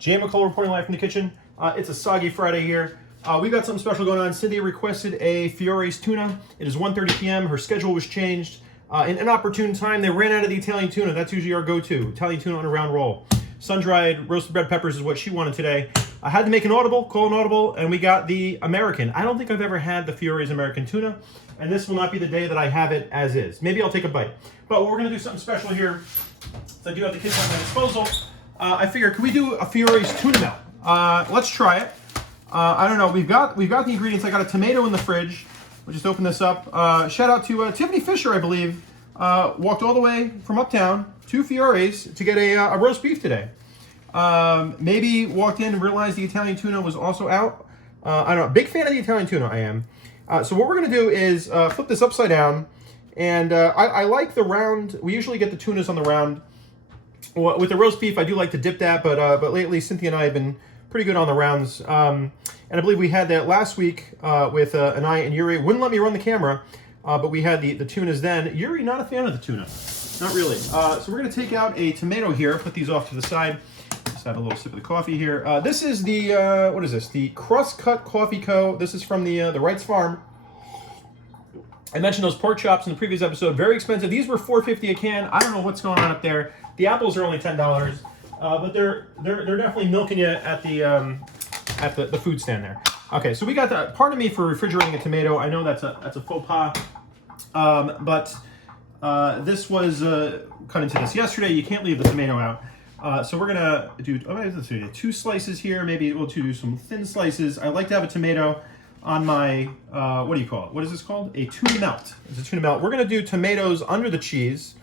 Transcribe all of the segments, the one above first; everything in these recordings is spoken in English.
Jmikola reporting live from the kitchen. It's a soggy Friday here. We got something special going on. Cynthia requested a Fiore's tuna. It is 1:30 p.m. Her schedule was changed. In an opportune time, they ran out of the Italian tuna. That's usually our go-to. Italian tuna on a round roll. Sun-dried roasted red peppers is what she wanted today. I had to make an audible, call an audible, and we got the American. I don't think I've ever had the Fiore's American tuna, and this will not be the day that I have it as is. Maybe I'll take a bite. But we're going to do something special here. So I do have the kitchen at my disposal. I figured, could we do a Fiore's tuna melt? Let's try it. I don't know. We've got the ingredients. I got a tomato in the fridge. We'll just open this up. Shout out to Tiffany Fisher, I believe. Walked all the way from uptown to Fiore's to get a roast beef today. Maybe walked in and realized the Italian tuna was also out. I don't know. Big fan of the Italian tuna, I am. So what we're going to do is flip this upside down. And I like the round. We usually get the tunas on the round. Well, with the roast beef, I do like to dip that, but lately Cynthia and I have been pretty good on the rounds. And I believe we had that last week with Anaya and Yuri. Wouldn't let me run the camera, but we had the tunas then. Yuri, not a fan of the tuna. Not really. So we're going to take out a tomato here, put these off to the side. Just have a little sip of the coffee here. This is the, what is this? The Crust Cut Coffee Co. This is from the Wrights Farm. I mentioned those pork chops in the previous episode. Very expensive. These were $4.50 a can. I don't know what's going on up there. The apples are only $10, but they're definitely milking you at the food stand there. Okay, so we got that. Pardon me for refrigerating a tomato. I know that's a faux pas, but this was cut into this yesterday. You can't leave the tomato out. So we're gonna do two slices here. Maybe we'll do some thin slices. I like to have a tomato on my, what do you call it? What is this called? A tuna melt. It's a tuna melt. We're going to do tomatoes under the cheese,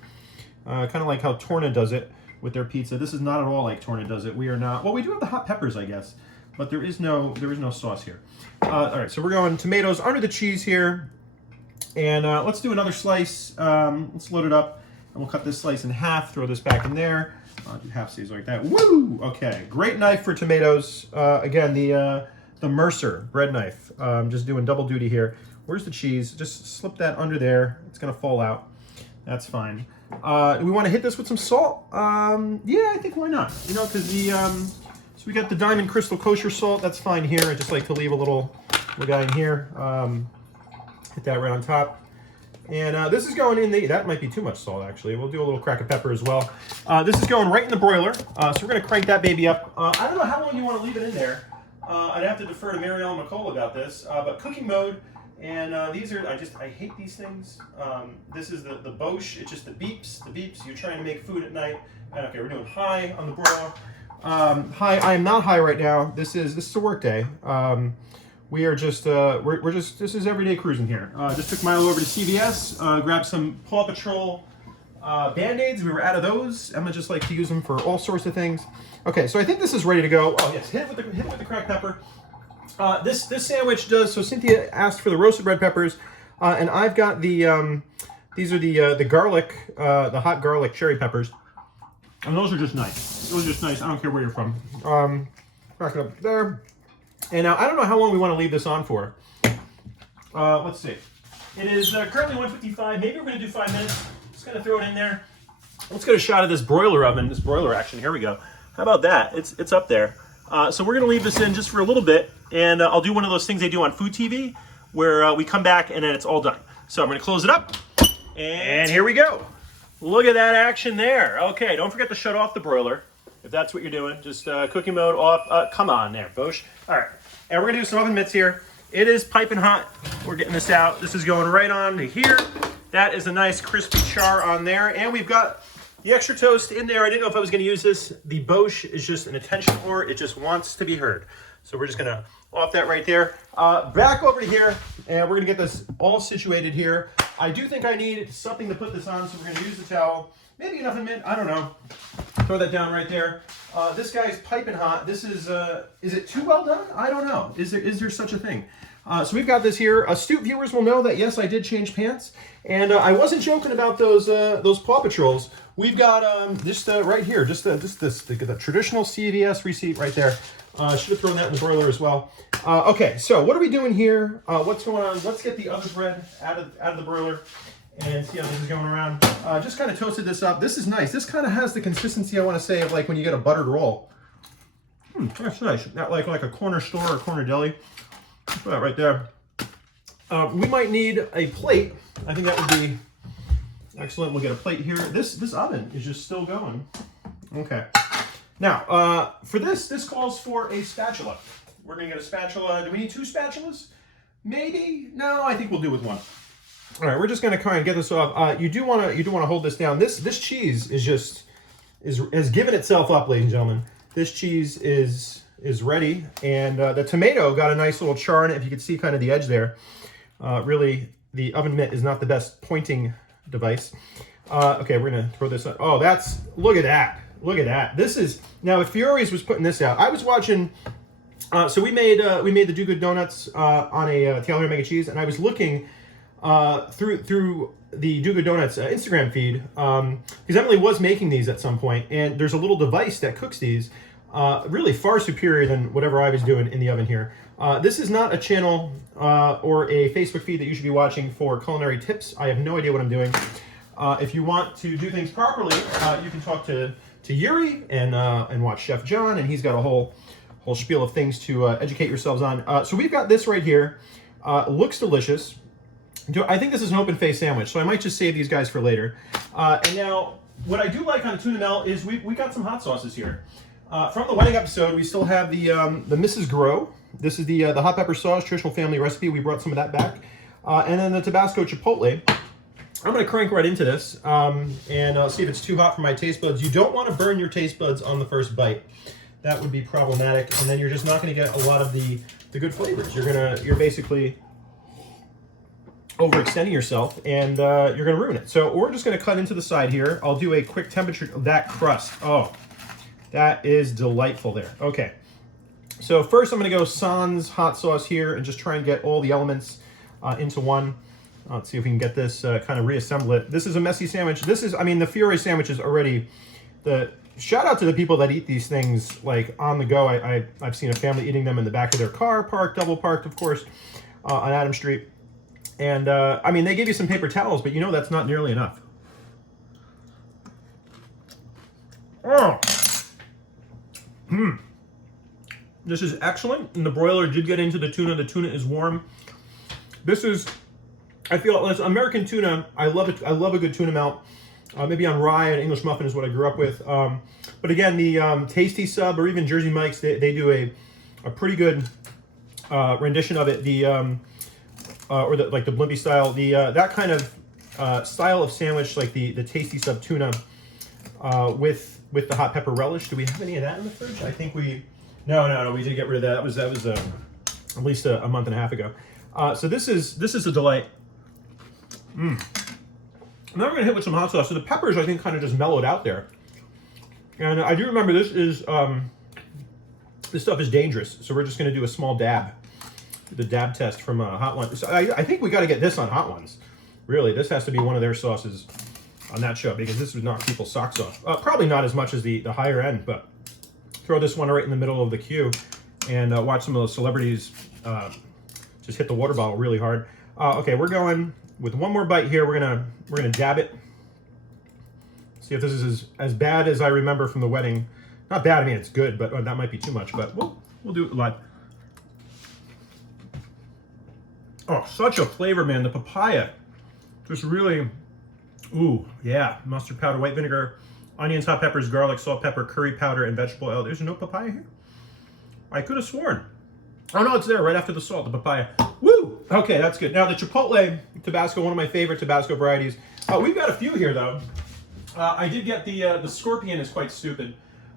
kind of like how Torna does it with their pizza. This is not at all like Torna does it. We are not, well, we do have the hot peppers, I guess, but there is no sauce here. All right, so we're going tomatoes under the cheese here, and let's do another slice. Let's load it up, and we'll cut this slice in half, throw this back in there. I'll do half stays like that. Woo! Okay, great knife for tomatoes. Again, the Mercer bread knife. Just doing double duty here. Where's the cheese? Just slip that under there. It's gonna fall out. That's fine. We want to hit this with some salt. Yeah, I think why not? You know, because so we got the Diamond Crystal Kosher salt. That's fine here. I just like to leave a little guy in here. Hit that right on top. And this is going in that might be too much salt actually. We'll do a little crack of pepper as well. This is going right in the broiler. So we're gonna crank that baby up. I don't know how long you want to leave it in there. I'd have to defer to Jmikola about this, but cooking mode, and these are, I hate these things. This is the Bosch, it's just the beeps, you're trying to make food at night. Okay, we're doing high on the broil. High, I am not high right now. This is a work day. We are just, this is everyday cruising here. Just took Milo over to CVS, grabbed some Paw Patrol Band-Aids. We were out of those. Emma just likes to use them for all sorts of things. Okay, so I think this is ready to go. Oh yes, hit it with the cracked pepper. This sandwich does. So Cynthia asked for the roasted red peppers, and I've got the these are the garlic, the hot garlic cherry peppers, and those are just nice. Those are just nice. I don't care where you're from. Crack it up there. And now I don't know how long we want to leave this on for. Let's see. It is currently 1:55. Maybe we're going to do 5 minutes. Just going to throw it in there. Let's get a shot of this broiler oven, this broiler action. Here we go. How about that? It's up there. So we're going to leave this in just for a little bit, and I'll do one of those things they do on food TV where we come back and then it's all done. So I'm going to close it up, and here we go. Look at that action there. Okay, don't forget to shut off the broiler if that's what you're doing. Just cooking mode off. Come on there, Bosch. All right, and we're going to do some oven mitts here. It is piping hot. We're getting this out. This is going right on to here. That is a nice crispy char on there, and we've got the extra toast in there. I didn't know if I was going to use this. The Bosch is just an attention whore. It just wants to be heard. So we're just going to off that right there. Back over to here, and we're going to get this all situated here. I do think I need something to put this on, so we're going to use the towel. Maybe enough in mint. I don't know. Throw that down right there. This guy's piping hot. This is it too well done? I don't know. Is there such a thing? So we've got this here. Astute viewers will know that, yes, I did change pants. And I wasn't joking about those Paw Patrols. We've got just right here, the traditional CVS receipt right there. Should have thrown that in the broiler as well. Okay, so what are we doing here? What's going on? Let's get the other bread out of the broiler and see how this is going around. Just kind of toasted this up. This is nice. This kind of has the consistency, I want to say, of like when you get a buttered roll. That's nice. Not like a corner store or corner deli. Put that right there. We might need a plate. I think that would be excellent. We'll get a plate here. This oven is just still going. Okay. Now, for this calls for a spatula. We're gonna get a spatula. Do we need 2 spatulas? Maybe. No, I think we'll do with 1. All right, we're just gonna kind of get this off. You do wanna hold this down. This cheese has given itself up, ladies and gentlemen. This cheese is ready, and the tomato got a nice little char in it. If you can see kind of the edge there. Really, the oven mitt is not the best pointing device. Okay, we're gonna throw this on. Oh, look at that. Look at that. This is, now if Fiore's was putting this out, I was watching, so we made the Do Good Donuts on a Taylor mac and cheese, and I was looking through the Do Good Donuts Instagram feed, because Emily was making these at some point, and there's a little device that cooks these, really far superior than whatever I was doing in the oven here. This is not a channel or a Facebook feed that you should be watching for culinary tips. I have no idea what I'm doing. If you want to do things properly, you can talk to Yuri and watch Chef John, and he's got a whole spiel of things to educate yourselves on. So we've got this right here. Looks delicious. I think this is an open face sandwich, so I might just save these guys for later. And now, what I do like on tuna melt is we got some hot sauces here. From the wedding episode, we still have the Mrs. Grow. This is the hot pepper sauce, traditional family recipe. We brought some of that back. And then the Tabasco Chipotle. I'm going to crank right into this and see if it's too hot for my taste buds. You don't want to burn your taste buds on the first bite. That would be problematic, and then you're just not going to get a lot of the good flavors. You're basically overextending yourself, and you're going to ruin it. So we're just going to cut into the side here. I'll do a quick temperature of that crust. Oh, that is delightful there. Okay. So first I'm going to go Sans hot sauce here and just try and get all the elements into one. Let's see if we can get this kind of reassemble it. This is a messy sandwich. This is, I mean, the Fiore sandwich is already shout out to the people that eat these things like on the go. I've seen a family eating them in the back of their car, double parked, of course, on Adam Street. And I mean, they give you some paper towels, but you know that's not nearly enough. Oh, this is excellent. And the broiler did get into the tuna. The tuna is warm. This is, I feel, it's American tuna. I love it. I love a good tuna melt. Maybe on rye and English muffin is what I grew up with. But again, the Tasty Sub or even Jersey Mike's, they do a pretty good rendition of it. The or the Blimpie style, that kind of style of sandwich, like the Tasty Sub tuna with the hot pepper relish. Do we have any of that in the fridge? I think no, we did get rid of that. That was at least a month and a half ago. So this is a delight. Now we're gonna hit with some hot sauce. So the peppers, I think, kind of just mellowed out there. And I do remember this stuff is dangerous. So we're just gonna do a small dab, the dab test from Hot Ones. So I think we got to get this on Hot Ones. Really, this has to be one of their sauces on that show because this would knock people's socks off. Probably not as much as the higher end, but throw this one right in the middle of the queue and watch some of those celebrities just hit the water bottle really hard. Okay, we're going with one more bite here. We're gonna dab it. See if this is as bad as I remember from the wedding. Not bad. I mean, it's good, but that might be too much. But we'll do it live. Oh, such a flavor, man. The papaya, just really. Ooh, yeah. Mustard powder, white vinegar, onions, hot peppers, garlic, salt, pepper, curry powder, and vegetable oil. There's no papaya here. I could have sworn. Oh no, it's there right after the salt, the papaya. Woo! Okay, that's good. Now the Chipotle Tabasco, one of my favorite Tabasco varieties. We've got a few here though. I did get the Scorpion is quite stupid.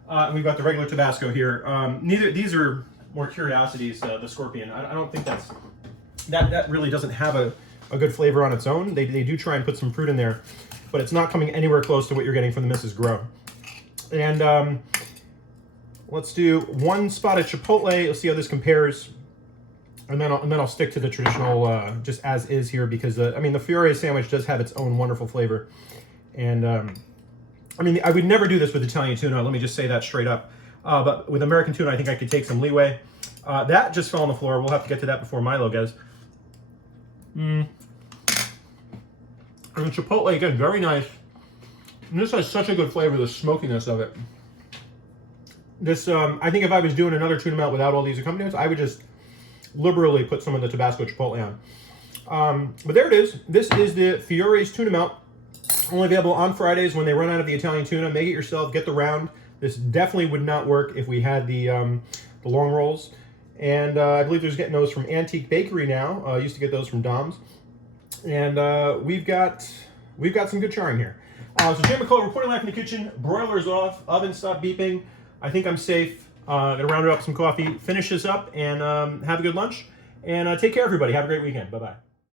And we've got the regular Tabasco here. These are more curiosities. The Scorpion. I don't think that really doesn't have a good flavor on its own. They do try and put some fruit in there, but it's not coming anywhere close to what you're getting from the Mrs. Grow. And let's do one spot of Chipotle. Let's see how this compares. And then I'll stick to the traditional just as is here because I mean the Fiore sandwich does have its own wonderful flavor. And I mean I would never do this with Italian tuna. Let me just say that straight up. But with American tuna, I think I could take some leeway. That just fell on the floor. We'll have to get to that before Milo goes. And the Chipotle again, very nice. And this has such a good flavor. The smokiness of it. This, I think if I was doing another tuna melt without all these accompaniments, I would just liberally put some of the Tabasco Chipotle on. But there it is. This is the Fiore's tuna melt. Only available on Fridays when they run out of the Italian tuna. Make it yourself. Get the round. This definitely would not work if we had the long rolls. And I believe they're getting those from Antique Bakery now. I used to get those from Dom's. And we've got some good charring here. So Jmikola reporting live from the kitchen. Broiler's off. Oven stopped beeping. I think I'm safe. Gonna round it up with some coffee. Finish this up and have a good lunch. And take care, everybody. Have a great weekend. Bye-bye.